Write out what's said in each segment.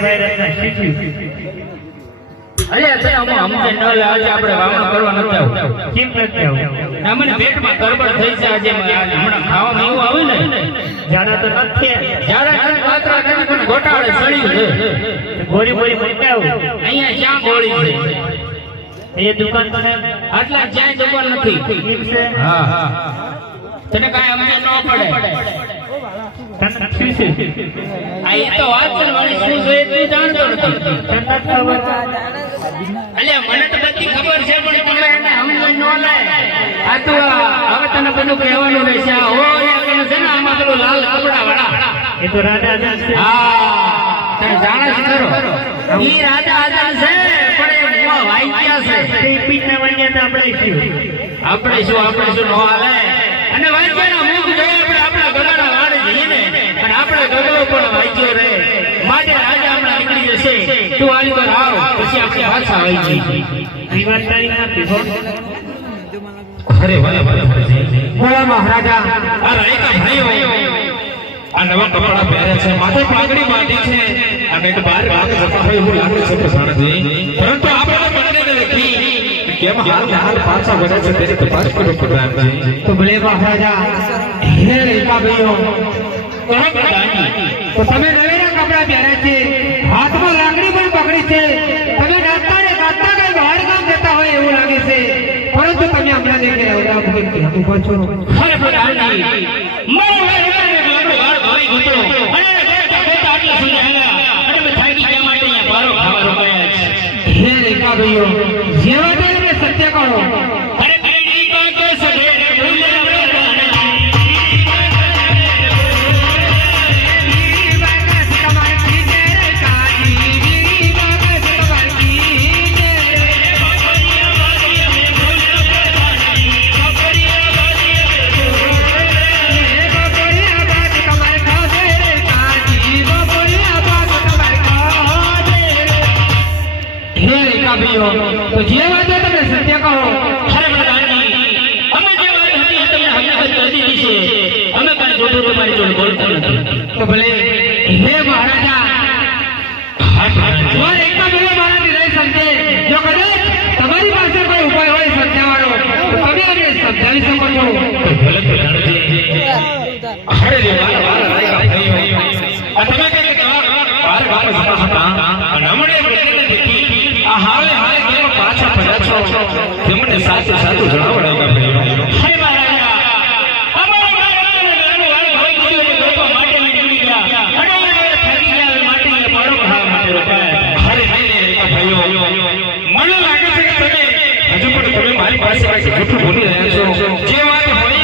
ભાઈ શીખ્યું અરે તે અમને ન લે આજે આપણે વાવણ કરવા નથી આવું કેમ નથી આવું અમને પેટમાં ગડબડ થઈ છે આજે હમણાં ખાવામાં એવું આવે ને જાડા તો નથી જાડા નથી પાત્રા નથી પણ ગોટાળે સળ્યું છે ગોળી ગોળી મૂકી આવું અહીંયા ક્યાં ગોળી છે એ દુકાન છે આટલા ક્યાંય દુકાન નથી હા હા તને કાંઈ અમને ન પડે આ એ તો વાંચન વાળી શું જોઈએ તું જાણતો નથી અલ્યા મને તો બધી ખબર છે પણ તમે એને સમજ ન લે આ તો હવે તને બધું કહેવાનું રહેશે આ હો એ છે ને આમાં પેલું લાલ કપડા વાળા એ તો રાજા આઝાદ છે હા તમે જાણો છો ખરો ઈ રાજા આઝાદ છે પણ એ વાઈક્યા છે એ પીઠના વાગ્યા તો આપણે શું આપણે શું ન હાલે અને વાઈક્યાના મુખ જોઈએ આપણે આપણા ગળાના વાળે જઈએ ને અને આપણે ગળો પણ વાઈક્યો રહે માટે રાજા હમણાં નીકળી જશે તું આલી પર આવ પછી આપણે પાછા આવી જઈએ એ વાત તારી નથી અરે વાલે બોલા મહારાજા આ રાયકા ભાઈઓ આ નવા કપડા પહેરે છે માથે પાઘડી બાંધી છે અને એક બાર વાગે જતા હોય એવું લાગે છે પ્રસાદજી પરંતુ આપણે મને નથી કેમ હાલ પાછા વળે છે તેની તપાસ કરો પ્રધાનજી તો ભલે મહારાજા હે રેખા ભાઈઓ તો તમે નવેરા કપડા પહેરે છે હાથમાં લાકડી પણ પકડી છે તમે નાચતા ને ગાતા કઈ બહાર કામ જતા હોય એવું લાગે છે પરંતુ તમે હમણાં દેખે આવતા ભૂલ કે હું પાછો અરે પ્રધાનજી મારો હે રેખા ભાઈઓ જેવા તમે સત્ય કહો અરે કઈ વાત છે સદેરે તો જે વાત તમે સત્ય કહો અરે પ્રધાનજી અમે જે વાત હતી તમને હકીકત કરી દીધી છે અમે કાંઈ જોડું તમારી જોડે બોલતા નથી તો ભલે હે મહારાજા જો રેખા ભાઈઓ મારાથી રહી સમજે જો કદાચ તમારી પાસે કોઈ ઉપાય હોય સમજાવવાનો તો તમે અમને સમજાવી શકો છો તો ભલે પ્રધાનજી અરે રે વાલા આ તમે કઈ વાર હતા અને હમણે આ હાલે કેમ પાછા પડ્યા છો તમને સાચું જણાવડાવ્યા ભાઈઓ હે મહારાજા અમારા ગામનો વાળ ભાઈ લોકો માટે નીકળી ગયા અને થાકી ગયા માટે મારો ખાવા માટે રોકાયા અરે રેખા ભાઈઓ મને લાગે છે કે તમે હજુ પણ તમે મારી પાસે જૂઠું બોલી રહ્યા છો જે વાત હોય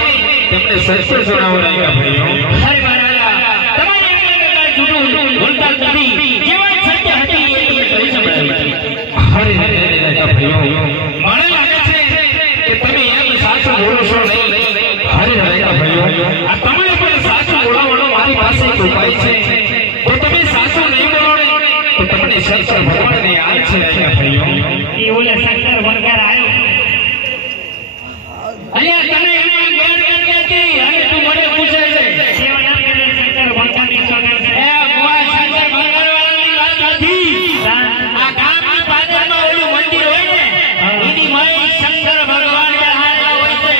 તેમને સત્ય જણાવડાવ્યા ભાઈઓ અરે મહારાજા તમારે કાંઈ જૂઠું બોલતા નથી જે વાત સત્ય હતી એ તમે કહી સંભળાવી અરે મને લાગે છે કે તમે એમ સાચું બોલો છો નહીં અરે રેખા ભાઈઓ આ તમે પણ સાચું બોલાવવાનો મારી પાસે એક ઉપાય છે તો તમે સાચું નહીં બોલો તો તમને શંકર ભગવાનને યાદ છે રેખા ભાઈઓ એ ઓલે શંકર વરગાર આવ્યો અલ્યા તને એને જ્ઞાન કરી હતી અને તું મને પૂછે છે સેવા નામ કરે શંકર વરગારની સોગંદ છે એ ભગવાન શંકર ભગવાનની વાત નથી આ ગામની બાજુમાં ઓલું મંદિર હોય ને એની માઈ શંકર ભગવાન હારેલા હોય છે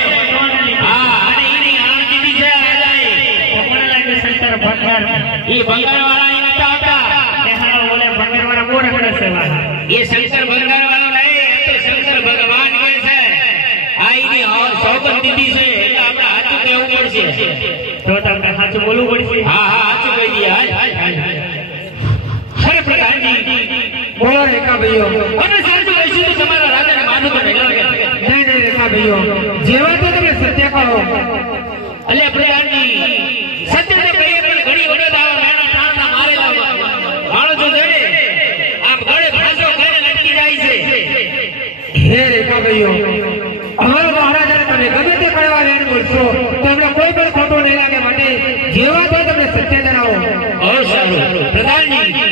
હા અને એની આરતી દી છે રાજાએ કોણ લાગે શંકર ભગવાન એ ભગવાનવાળા એને હતા એ હા ઓલે ભગવાનવાળા બોર કરે છે એ શંકર ભગવાનવાળો નહીં એ તો શંકર ભગવાન કહે છે આ એની સોગંદ દીધી છે એટલે આપણે સાચું કહેવું પડશે તો તમને સાચું બોલવું પડશે હા સાચું કહી દઈએ અરે પ્રધાનજી બોલો રેખા ભાઈઓ અમે સાચું કહીશું તો તમારા રાજાને માથું તો નહીં લાગે નહીં રેખા ભાઈઓ જેવા તો તમે સત્ય કહો અલ્યા પ્રધાનજી સત્ય તો કહીએ પણ ઘણી વખત આવા નાના ટાણા મારેલા માણસો જોડે આમ ગળે ફાંસો ખાઈને લટકી જાય છે હે રેખા ભાઈઓ અમારો મહારાજાને તમે ગમે તે કહેવા વેણ બોલશો તો અમને કોઈ પણ ખોટું નહીં લાગે માટે જેવા તો તમને સત્ય જણાવો બહુ સારું પ્રધાનજી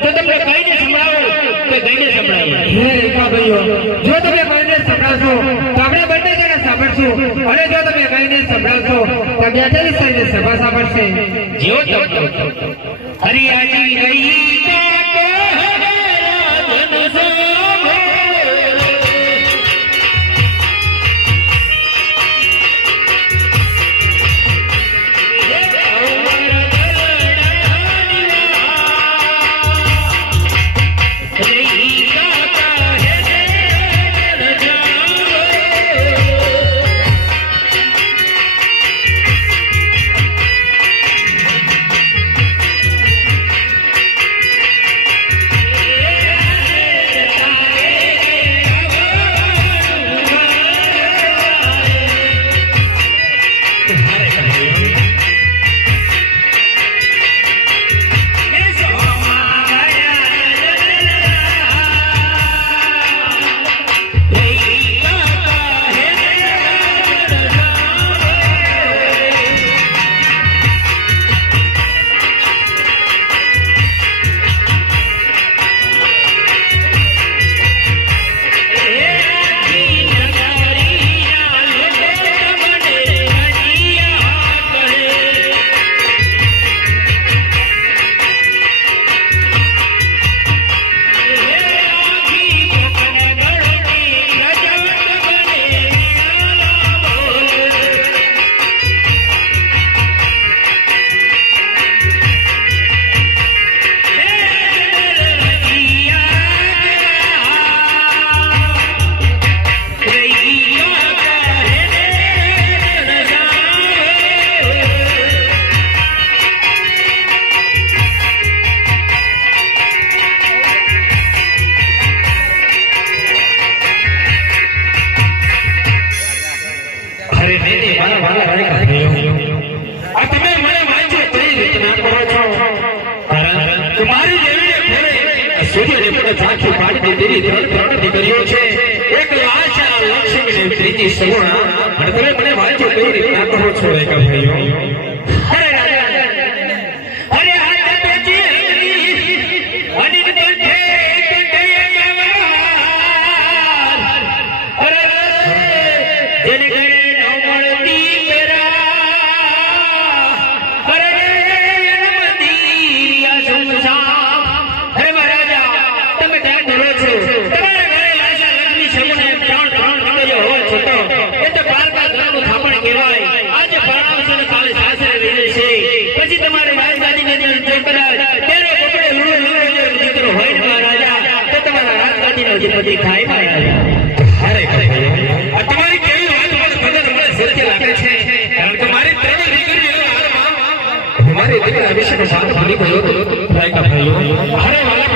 તો તમને કહીને સંભળાવો કે કહીને સંભળાવો હે રેખા ભાઈઓ જો તમે કહીને સંભળાવશો તો આપણે બંને જણા સાંભળશું અને જો તમે કહીને સંભળાવશો તો બેઠેલી સભા સાંભળશે જેવો હરિયાળી રહી અરે નહીં નહીં મારા વાલા રાયકા ભાઈઓ, આ તમે મને વાંચો કઈ રીતના કરો છો? કારણ કે મારી દેવીને ફેરે આ સૂર્યને પણ ઝાંખી પાડી દીધી ત્રણ દીકરીઓ છે, એક લાચા લક્ષ્મી ને ત્રીજી સગુણા, અને તમે મને વાંચો કઈ રીતના કરો છો રાયકા ભાઈઓ? અરે રાજા, અરે હાથ પહોંચી અનિત કંઠે જેને ઘરે ન મળતી પેરા, અરે મંદિર સુમસામ. અરે મહારાજા, તમે ત્યાં બોલો છો, તમારા ઘરે લાશા લગ્ની સમૂહને ત્રણ દીકરીઓ હોય છો તો એ તો પારકા ઘરનું થાપણ કહેવાય. આજે પરણાવશો ને કાલે સાસરે લઈ જશે, પછી તમારે રાજગાદીને જો કરાય ત્યારે કપડે લૂડો જો દીકરો હોય ને મહારાજા, તો તમારા રાજગાદીનો અધિપતિ થાય મહારાજા. અરે આ તમારી કેવી વાત મને સત્ય લાગે છે, કારણ કે મારી ત્રણ દીકરીઓ મારી દીકરા વિશે સાથ ભૂલી ગયો હતો રાયકા ભાઈઓ. અરે વાલા